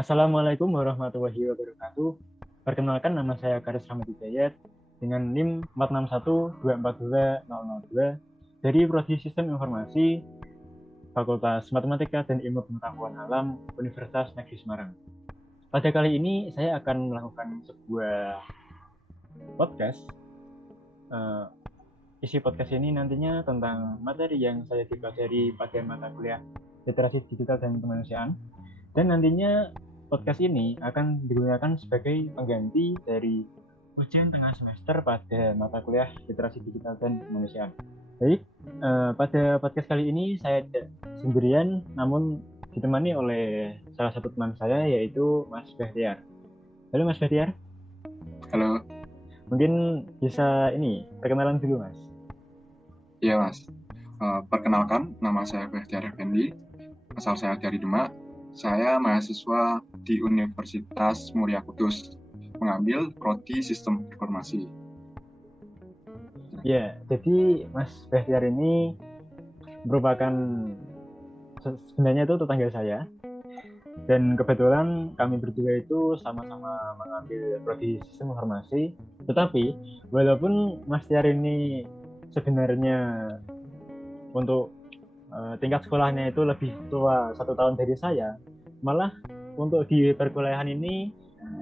Assalamualaikum warahmatullahi wabarakatuh. Perkenalkan, nama saya Karis Rahmat Hidayat dengan NIM 461242002 dari Prodi Sistem Informasi Fakultas Matematika dan Ilmu Pengetahuan Alam Universitas Negeri Semarang. Pada kali ini saya akan melakukan sebuah podcast. Isi podcast ini nantinya tentang materi yang saya dipelajari pada mata kuliah Literasi Digital dan Kemanusiaan. Dan nantinya podcast ini akan digunakan sebagai pengganti dari ujian tengah semester pada mata kuliah Literasi Digital dan Kemanusiaan. Baik, pada podcast kali ini saya tidak sendirian, namun ditemani oleh salah satu teman saya, yaitu Mas Bahtiar. Halo Mas Bahtiar. Halo. Mungkin bisa perkenalan dulu Mas. Iya Mas. Perkenalkan, nama saya Bahtiar Effendi. Asal saya dari Demak. Saya mahasiswa di Universitas Muria Kudus, mengambil Prodi Sistem Informasi. Ya, jadi Mas Bahtiar ini merupakan sebenarnya itu tetangga saya, dan kebetulan kami berdua itu sama-sama mengambil Prodi Sistem Informasi. Tetapi walaupun Mas Tiar ini sebenarnya untuk tingkat sekolahnya itu lebih tua 1 tahun dari saya, malah untuk di perkuliahan ini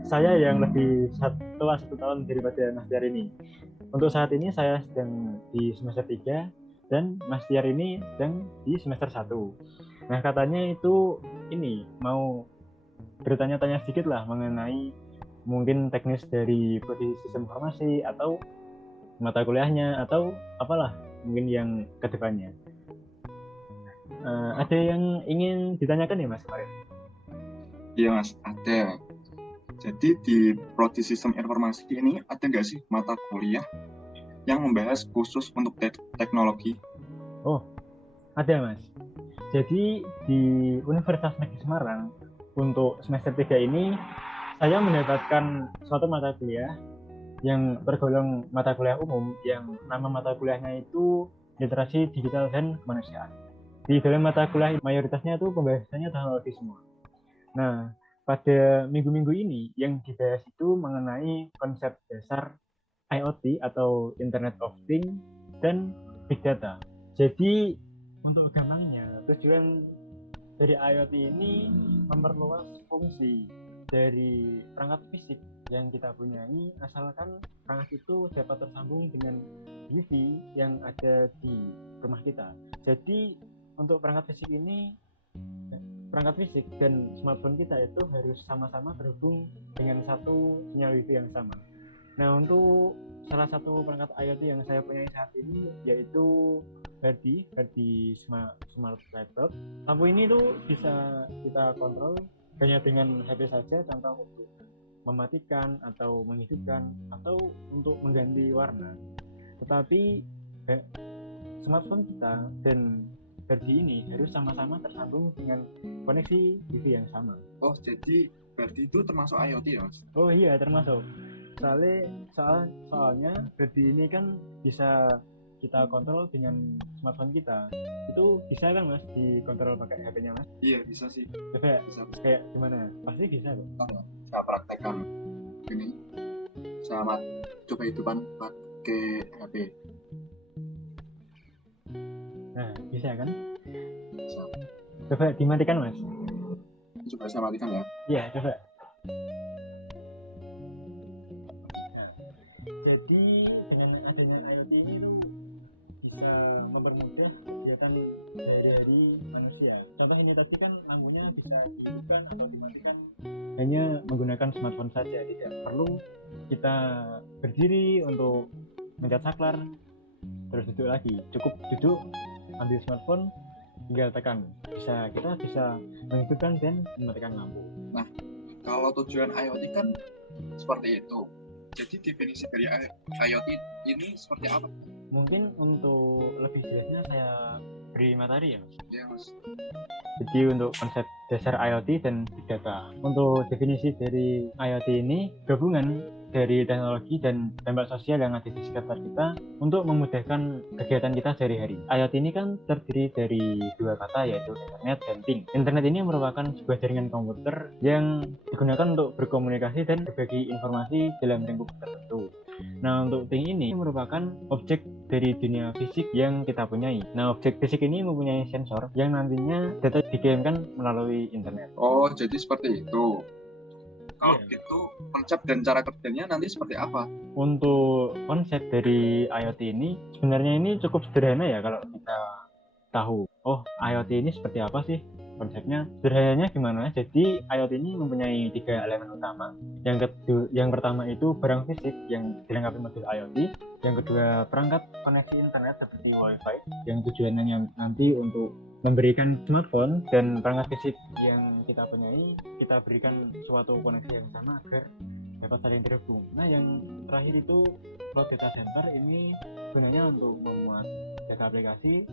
saya yang lebih tua 1 tahun daripada Mas Tiar ini. Untuk saat ini saya sedang di semester 3 dan Mas Tiar ini sedang di semester 1. Nah, katanya itu mau bertanya-tanya sedikit lah mengenai mungkin teknis dari Prodi Sistem Informasi atau mata kuliahnya atau apalah mungkin yang kedepannya. Ada yang ingin ditanyakan ya Mas kemarin? Iya Mas, ada. Jadi di Prodi Sistem Informasi ini ada nggak sih mata kuliah yang membahas khusus untuk teknologi? Oh, ada Mas. Jadi di Universitas Negeri Semarang untuk semester 3 ini saya mendapatkan suatu mata kuliah yang tergolong mata kuliah umum, yang nama mata kuliahnya itu Literasi Digital dan Kemanusiaan. Di dalam mata kuliah mayoritasnya itu pembahasannya teknologi semua. Nah, pada minggu-minggu ini yang dibahas itu mengenai konsep dasar IoT atau Internet of Things dan Big Data. Jadi untuk gampangnya, tujuan dari IoT ini memperluas fungsi dari perangkat fisik yang kita punyai, asalkan perangkat itu dapat tersambung dengan wifi yang ada di rumah kita. Jadi untuk perangkat fisik dan smartphone kita itu harus sama-sama terhubung dengan satu sinyal wifi yang sama. Nah, untuk salah satu perangkat IoT yang saya punya saat ini yaitu Hardy Smart Laptop. Lampu ini tuh bisa kita kontrol hanya dengan HP saja, contoh untuk mematikan atau menghidupkan atau untuk mengganti warna. Tetapi smartphone kita dan Hardy ini harus sama-sama tersambung dengan koneksi wifi yang sama. Oh, jadi Hardy itu termasuk IoT ya Mas? Oh iya, termasuk. Soalnya Hardy ini kan bisa kita kontrol dengan smartphone kita. Itu bisa kan Mas dikontrol pakai HP-nya Mas? Iya, bisa sih. Coba bisa. Kayak gimana? Pasti bisa kok. Saya praktekkan ini. Saya coba hidupan pakai HP. Nah, bisa kan? Bisa. Coba dimatikan Mas. Coba saya matikan ya. Iya, coba. Hanya menggunakan smartphone saja, tidak perlu kita berdiri untuk mencet saklar terus duduk lagi, cukup duduk ambil smartphone tinggal tekan, kita bisa menghidupkan dan mematikan lampu. Nah, kalau tujuan IoT kan seperti itu, jadi definisi dari IoT ini seperti apa? Mungkin untuk lebih jelasnya saya beri materi ya Mas. Iya Mas. Jadi untuk konsep dasar IoT dan Big Data. Untuk definisi dari IoT ini gabungan dari teknologi dan dampak sosial yang ada di sekitar kita untuk memudahkan kegiatan kita sehari-hari. IoT ini kan terdiri dari dua kata, yaitu internet dan ping. Internet ini merupakan sebuah jaringan komputer yang digunakan untuk berkomunikasi dan berbagi informasi dalam lingkup tertentu. Nah, untuk ping ini merupakan objek dari dunia fisik yang kita punyai. Nah, objek fisik ini mempunyai sensor yang nantinya data dikirimkan melalui internet. Oh, jadi seperti itu. Kalau Iya. gitu, konsep dan cara kerjanya nanti seperti apa? Untuk konsep dari IoT ini, sebenarnya ini cukup sederhana ya kalau kita tahu. Oh, IoT ini seperti apa sih? Konsepnya sederhananya gimana? Jadi IoT ini mempunyai 3 elemen utama. Yang pertama itu barang fisik yang dilengkapi modul IoT. Yang kedua perangkat koneksi internet seperti Wi-Fi yang tujuannya nanti untuk memberikan smartphone dan perangkat fisik yang kita punyai, kita berikan suatu koneksi yang sama agar dapat saling terhubung. Nah, yang terakhir itu Cloud Data Center ini gunanya untuk memuat data aplikasi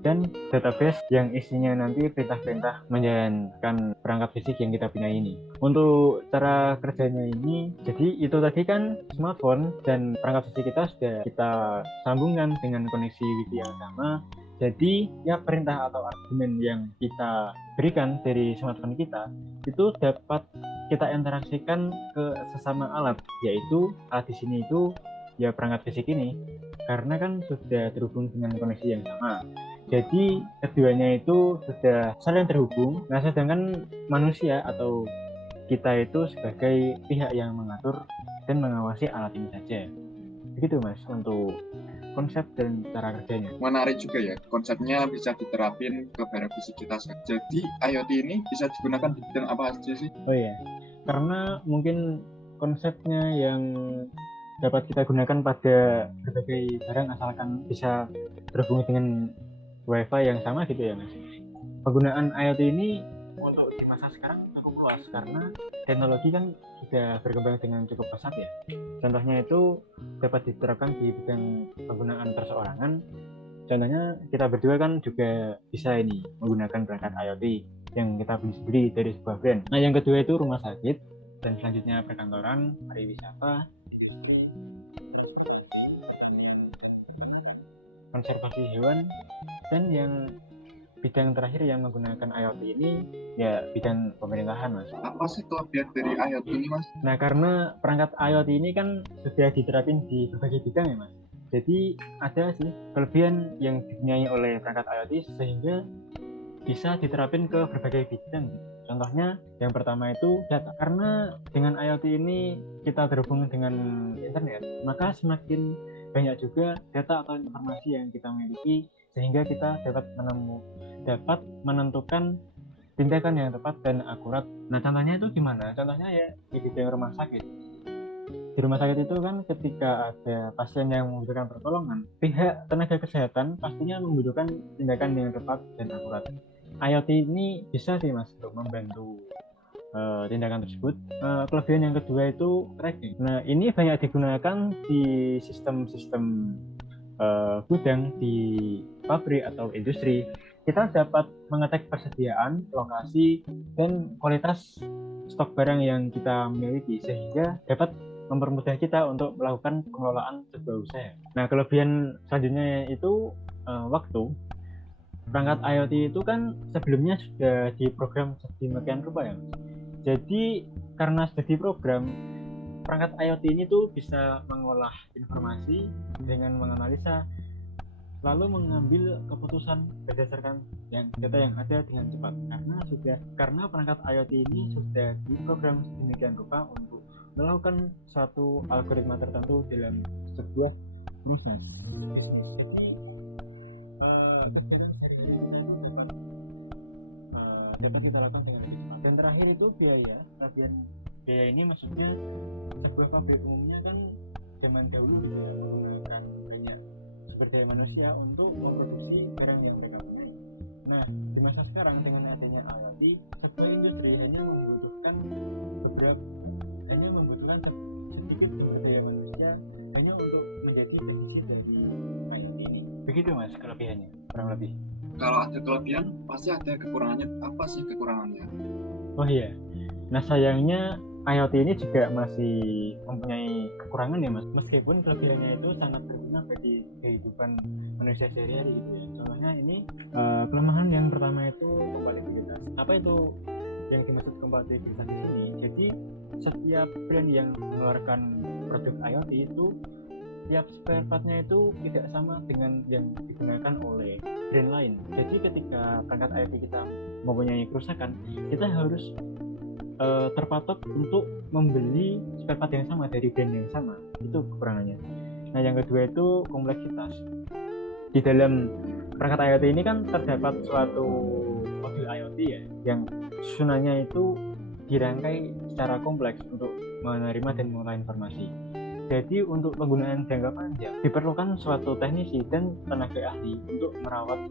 dan database yang isinya nanti perintah-perintah menjalankan perangkat fisik yang kita punya ini. Untuk cara kerjanya ini, jadi itu tadi kan smartphone dan perangkat fisik kita sudah kita sambungkan dengan koneksi Wi-Fi yang sama. Jadi ya perintah atau argumen yang kita berikan dari smartphone kita itu dapat kita interaksikan ke sesama alat, yaitu alat di sini itu ya perangkat fisik ini, karena kan sudah terhubung dengan koneksi yang sama. Jadi keduanya itu sudah saling terhubung. Nah, sedangkan manusia atau kita itu sebagai pihak yang mengatur dan mengawasi alat ini saja. Begitu Mas untuk konsep dan cara kerjanya. Menarik juga ya, konsepnya bisa diterapin ke barang fisik kita. Jadi IoT ini bisa digunakan di bidang apa aja sih? Oh iya, karena mungkin konsepnya yang dapat kita gunakan pada berbagai barang asalkan bisa berhubung dengan Wi-Fi yang sama gitu ya Mas. Penggunaan IoT ini untuk di masa sekarang cukup luas karena teknologi kan sudah berkembang dengan cukup pesat ya. Contohnya itu dapat diterapkan di bidang penggunaan perseorangan. Contohnya kita berdua kan juga bisa ini menggunakan perangkat IoT yang kita beli sendiri dari sebuah brand. Nah, yang kedua itu rumah sakit dan selanjutnya perkantoran, pariwisata, konservasi hewan, dan yang bidang terakhir yang menggunakan IoT ini ya bidang pemerintahan Mas. Apa sih kelebihan dari IoT ini Mas? Nah, karena perangkat IoT ini kan sudah diterapin di berbagai bidang ya Mas. Jadi ada sih kelebihan yang dipunyai oleh perangkat IoT sehingga bisa diterapin ke berbagai bidang. Contohnya yang pertama itu data. Karena dengan IoT ini kita terhubung dengan internet, maka semakin banyak juga data atau informasi yang kita miliki sehingga kita dapat menentukan tindakan yang tepat dan akurat. Nah, contohnya itu gimana? Contohnya ya di bidang rumah sakit. Di rumah sakit itu kan ketika ada pasien yang membutuhkan pertolongan, pihak tenaga kesehatan pastinya membutuhkan tindakan yang tepat dan akurat. IoT ini bisa sih Mas untuk membantu tindakan tersebut. Kelebihan yang kedua itu tracking. Nah, ini banyak digunakan di sistem-sistem gudang di pabrik atau industri. Kita dapat mengecek persediaan, lokasi, dan kualitas stok barang yang kita miliki sehingga dapat mempermudah kita untuk melakukan pengelolaan sebuah usaha. Nah, kelebihan selanjutnya itu waktu. Perangkat IoT itu kan sebelumnya sudah diprogram sedemikian rupa ya. Jadi karena sudah diprogram, perangkat IoT ini tuh bisa mengolah informasi dengan menganalisa lalu mengambil keputusan berdasarkan data yang ada dengan cepat karena perangkat IoT ini sudah diprogram sedemikian rupa untuk melakukan suatu algoritma tertentu dalam sebuah perusahaan bisnis. Jadi kegiatan sehari-hari kita itu dapat kita lakukan dengan cepat. Dan terakhir itu biaya. Biaya ini maksudnya sebuah pabrik umumnya kan zaman dahulu menggunakan banyak sumber daya manusia untuk memproduksi barang yang mereka punyai. Nah, di masa sekarang dengan adanya IoT, sebuah industri hanya membutuhkan sedikit sumber daya manusia hanya untuk menjadi teknisi dari IoT ini. Begitu Mas kelebihannya, kurang lebih. kalau ada kelebihan pasti ada kekurangannya. Apa sih kekurangannya? Oh iya. Nah sayangnya IoT ini juga masih mempunyai kekurangan ya mas. Meskipun kelebihannya itu sangat berguna bagi kehidupan manusia sehari-hari gitu ya. Contohnya ini kelemahan yang pertama itu kompatibilitas. Apa itu yang dimaksud kompatibilitas di sini? Jadi setiap brand yang mengeluarkan produk IoT itu tiap spare partnya itu tidak sama dengan yang digunakan oleh brand lain. Jadi ketika perangkat IoT kita mempunyai kerusakan, kita harus terpatok untuk membeli spare part yang sama dari brand yang sama. Itu kekurangannya. Nah yang kedua itu kompleksitas. Di dalam perangkat IoT ini kan terdapat suatu modul IoT ya, yang susunannya itu dirangkai secara kompleks untuk menerima dan mengolah informasi. Jadi untuk penggunaan jangka panjang diperlukan suatu teknisi dan tenaga ahli untuk merawat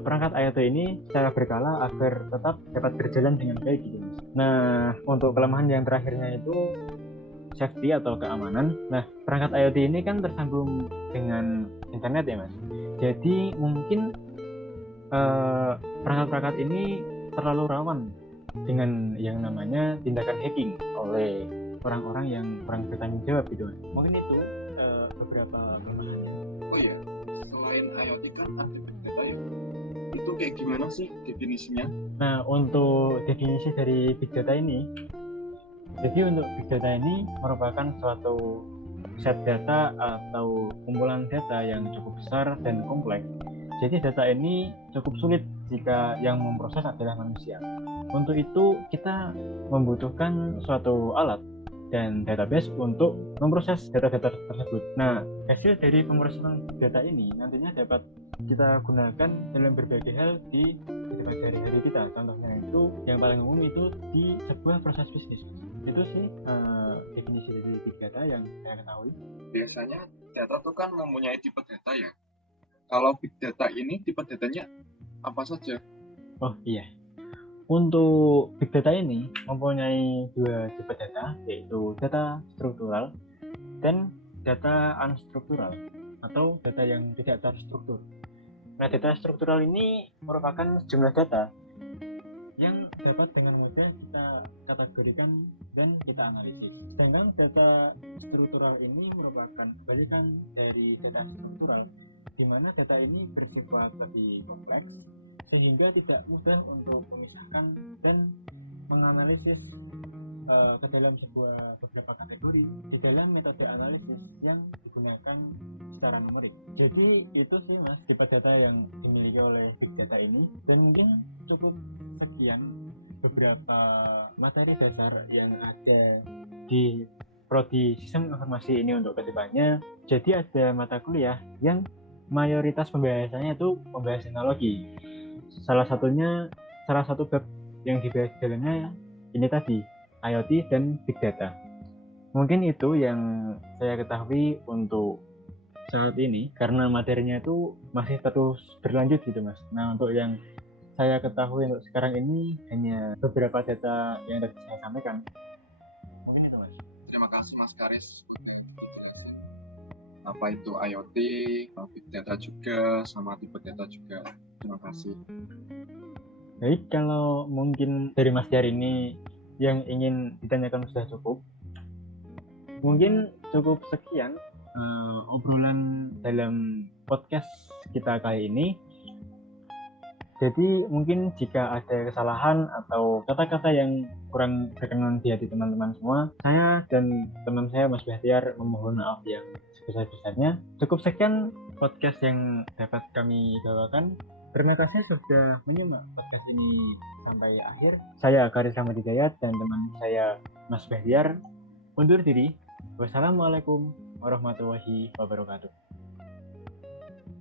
perangkat IoT ini secara berkala agar tetap dapat berjalan dengan baik gitu. Nah, untuk kelemahan yang terakhirnya itu safety atau keamanan. Nah, perangkat IoT ini kan tersambung dengan internet ya mas. Jadi mungkin perangkat-perangkat ini terlalu rawan dengan yang namanya tindakan hacking oleh orang-orang yang kurang bertanggung jawab gitu. Mungkin itu beberapa kelemahannya. Oh iya, selain IoT kan ada big data ya. Itu kayak gimana sih definisinya? Nah, untuk definisi dari big data ini, jadi untuk big data ini merupakan suatu set data atau kumpulan data yang cukup besar dan kompleks. Jadi data ini cukup sulit jika yang memproses adalah manusia. Untuk itu kita membutuhkan suatu alat dan database untuk memproses data-data tersebut. Nah, hasil dari pemrosesan data ini nantinya dapat kita gunakan dalam berbagai hal di kehidupan sehari-hari kita. Contohnya itu yang paling umum itu di sebuah proses bisnis. Itu sih definisi dari big data yang saya ketahui. Biasanya data itu kan mempunyai tipe data ya. Kalau big data ini tipe datanya apa saja? Oh iya. Untuk big data ini mempunyai dua tipe data, yaitu data struktural dan data unstruktural atau data yang tidak terstruktur. Nah, data struktural ini merupakan sejumlah data yang dapat dengan mudah kita kategorikan dan kita analisis. Sedangkan data struktural ini merupakan balikan dari data struktural, di mana data ini bersifat lebih kompleks sehingga tidak mudah untuk memisahkan dan menganalisis ke dalam beberapa kategori di dalam metode analisis yang digunakan secara numerik. Jadi itu sih mas tipe data yang dimiliki oleh big data ini, dan mungkin cukup sekian beberapa materi dasar yang ada di prodi sistem informasi ini untuk kedepannya. Jadi ada mata kuliah yang mayoritas pembahasannya itu pembahasan teknologi. Salah satu bab yang dibahas dalamnya ini tadi, IoT dan Big Data. Mungkin itu yang saya ketahui untuk saat ini, karena materinya itu masih terus berlanjut gitu mas. Nah untuk yang saya ketahui untuk sekarang ini hanya beberapa data yang tadi saya sampaikan. Mungkin itu mas. Terima kasih Mas Karis. Apa itu IoT, Big Data juga, sama tipe data juga. Terima kasih. Baik, kalau mungkin dari Mas Jari ini yang ingin ditanyakan sudah cukup. Mungkin cukup sekian obrolan dalam podcast kita kali ini. Jadi mungkin jika ada kesalahan atau kata-kata yang kurang berkenan di hati teman-teman semua, saya dan teman saya Mas Bahtiar memohon maaf yang sebesar-besarnya. Cukup sekian podcast yang dapat kami bawakan. Terima kasih sudah menyimak podcast ini sampai akhir. Saya Karis Rahmat Hidayat dan teman saya Mas Bahtiar undur diri. Wassalamualaikum warahmatullahi wabarakatuh.